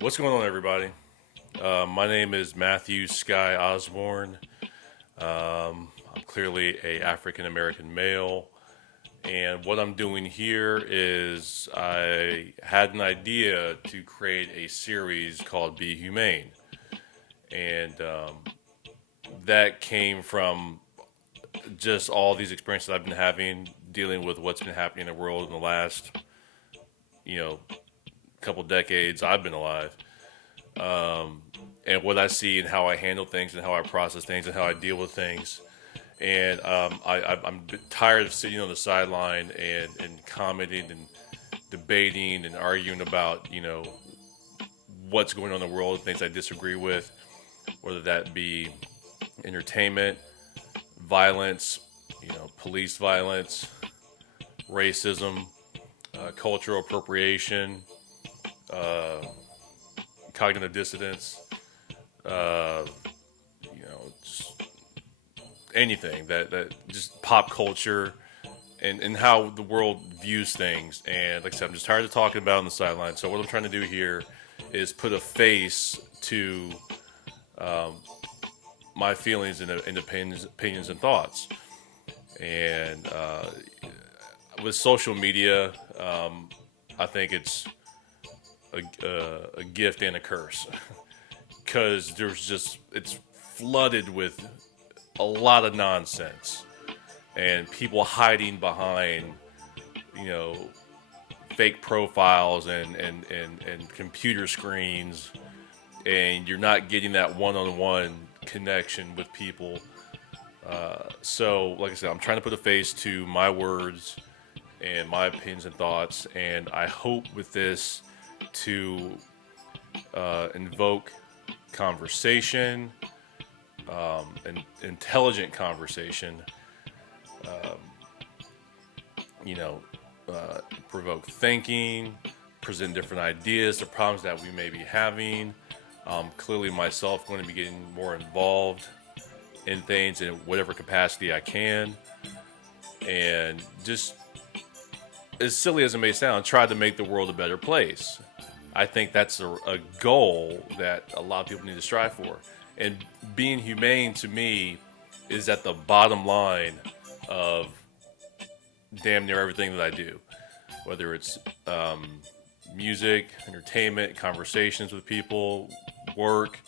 What's going on, everybody? My name is Matthew Sky Osborne. I'm clearly a African American male, and what I'm doing here is I had an idea to create a series called Be Humane, and that came from just all these experiences I've been having dealing with what's been happening in the world in the last, you know, couple decades I've been alive. And what I see and how I handle things and how I process things and how I deal with things. And I'm tired of sitting on the sideline and commenting and debating and arguing about, what's going on in the world, things I disagree with, whether that be entertainment, violence, police violence, racism, cultural appropriation, uh, cognitive dissonance, uh, just anything that just pop culture and how the world views things. And like I said, I'm just tired of talking about it on the sideline. So what I'm trying to do here is put a face to my feelings and opinions and thoughts. And with social media, I think it's a gift and a curse because it's flooded with a lot of nonsense and people hiding behind you know fake profiles and computer screens, and you're not getting that one-on-one connection with people. So like I said, I'm trying to put a face to my words and my opinions and thoughts, and I hope with this to invoke conversation, and intelligent conversation, you know, provoke thinking, present different ideas to problems that we may be having. Clearly, myself going to be getting more involved in things in whatever capacity I can, and just as silly as it may sound, try to make the world a better place. I think that's a goal that a lot of people need to strive for. And being humane to me is at the bottom line of damn near everything that I do, whether it's music, entertainment, conversations with people, work,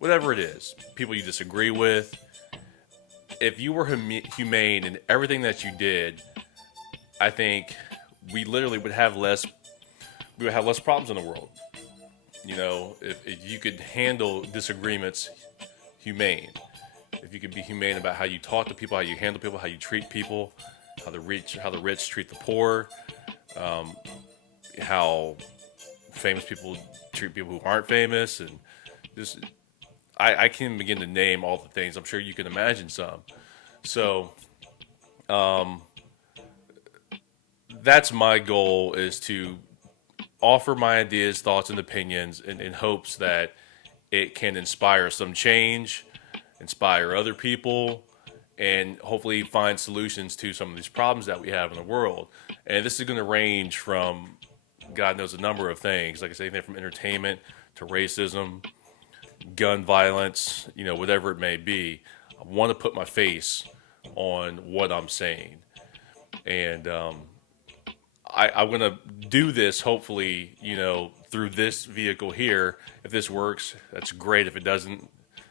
whatever it is, people you disagree with. If you were humane in everything that you did, I think we literally would have less. We would have less problems in the world. If you could handle disagreements humane, if you could be humane about how you talk to people, how you handle people, how you treat people, how the rich treat the poor, how famous people treat people who aren't famous, and just I can't begin to name all the things. I'm sure you can imagine some. So that's my goal, is to offer my ideas, thoughts, and opinions in hopes that it can inspire some change, inspire other people, and hopefully find solutions to some of these problems that we have in the world. And this is going to range from God knows a number of things. Like I say, anything from entertainment to racism, gun violence, whatever it may be. I want to put my face on what I'm saying. And I'm going to do this hopefully, through this vehicle here. If this works, that's great. If it doesn't,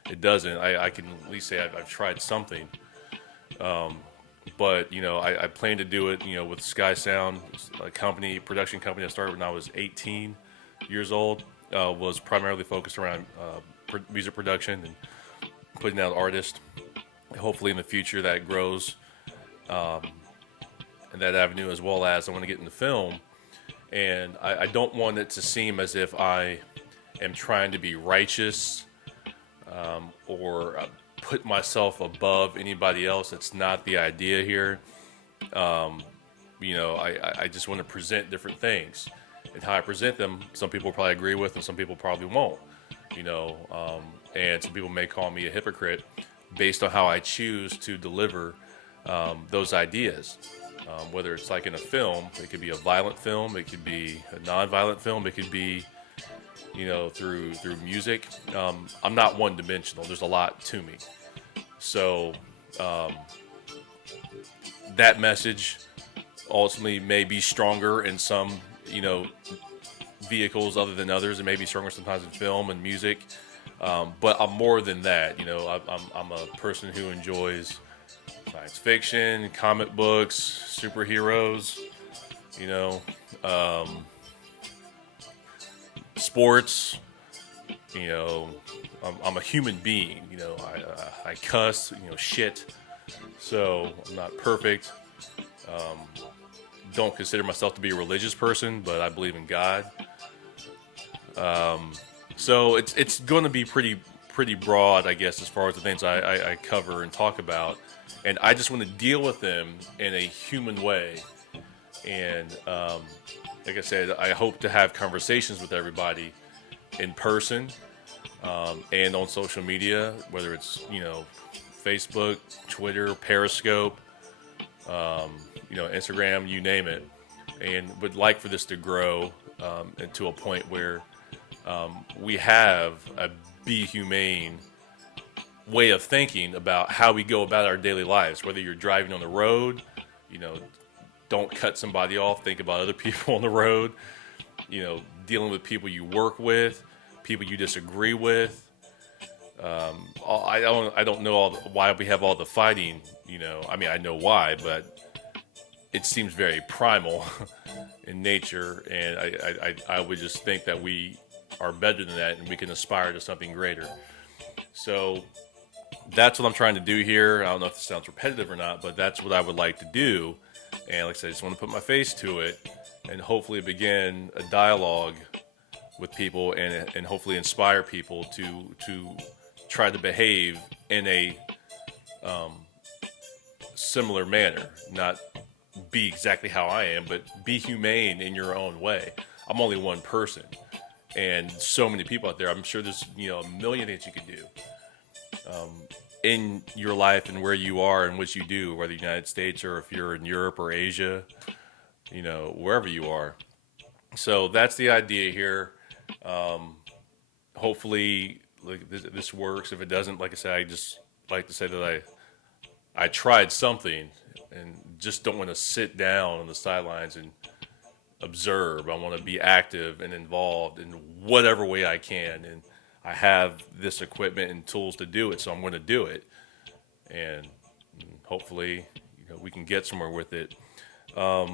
it doesn't. I can at least say I've tried something. But, I plan to do it, with Sky Sound, a production company I started when I was 18 years old, was primarily focused around music production and putting out artists. Hopefully in the future that grows in that avenue, as well as I want to get into film. And I don't want it to seem as if I am trying to be righteous, or put myself above anybody else. That's not the idea here. I just want to present different things. And how I present them, some people probably agree with, and some people probably won't. And some people may call me a hypocrite based on how I choose to deliver those ideas. Whether it's like in a film, it could be a violent film, it could be a non-violent film, it could be, through music. I'm not one dimensional. There's a lot to me. So that message ultimately may be stronger in some, vehicles other than others. It may be stronger sometimes in film and music. But I'm more than that. I'm a person who enjoys science fiction, comic books, superheroes, you know, um, sports. You know, I'm a human being. I cuss. Shit. So I'm not perfect. Don't consider myself to be a religious person, but I believe in God. So it's going to be pretty broad, I guess, as far as the things I cover and talk about, and I just want to deal with them in a human way. And like I said, I hope to have conversations with everybody in person and on social media, whether it's Facebook, Twitter, Periscope, Instagram, you name it, and would like for this to grow into a point where we have a be humane way of thinking about how we go about our daily lives. Whether you're driving on the road, don't cut somebody off. Think about other people on the road. Dealing with people you work with, people you disagree with. I don't know why we have all the fighting. I know why, but it seems very primal in nature, and I would just think that we are better than that, and we can aspire to something greater. So that's what I'm trying to do here. I don't know if this sounds repetitive or not, but that's what I would like to do. And like I said, I just want to put my face to it and hopefully begin a dialogue with people and hopefully inspire people to try to behave in a similar manner. Not be exactly how I am, but be humane in your own way. I'm only one person, and so many people out there. I'm sure there's a million things you could do in your life and where you are and what you do, whether the United States or if you're in Europe or Asia, wherever you are. So that's the idea here. Hopefully, like this works. If it doesn't, like I said, I just like to say that I tried something and just don't want to sit down on the sidelines and observe. I want to be active and involved in whatever way I can, and I have this equipment and tools to do it, so I'm going to do it, and hopefully, we can get somewhere with it. I've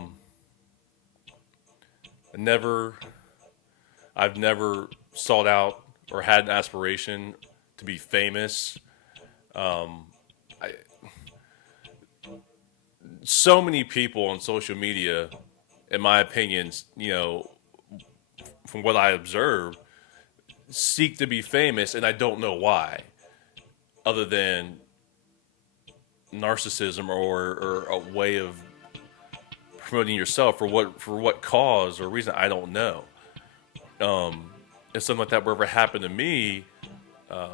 never sought out or had an aspiration to be famous. So many people on social media, in my opinion, from what I observe, seek to be famous, and I don't know why, other than narcissism or a way of promoting yourself for what cause or reason, I don't know. If something like that were ever happened to me,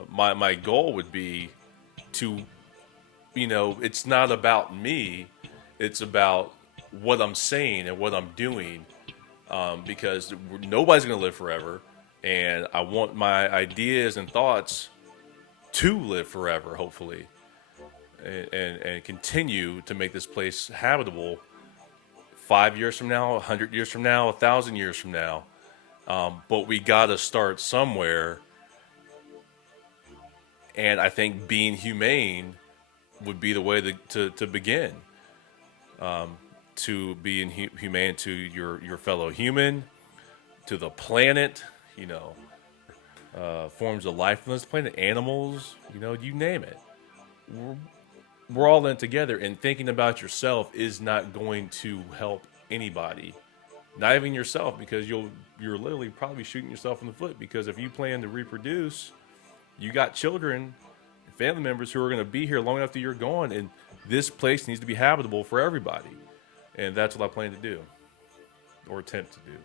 my goal would be to, it's not about me, it's about what I'm saying and what I'm doing, because nobody's going to live forever, and I want my ideas and thoughts to live forever, hopefully, and continue to make this place habitable 5 years from now, 100 years from now, 1,000 years from now. But we got to start somewhere, and I think being humane would be the way to begin. To be humane to your fellow human, to the planet, forms of life on this planet, animals, you name it. We're all in it together, and thinking about yourself is not going to help anybody, not even yourself, because you're literally probably shooting yourself in the foot, because if you plan to reproduce, you got children, family members who are going to be here long after you're gone, and this place needs to be habitable for everybody. And that's what I plan to do, or attempt to do.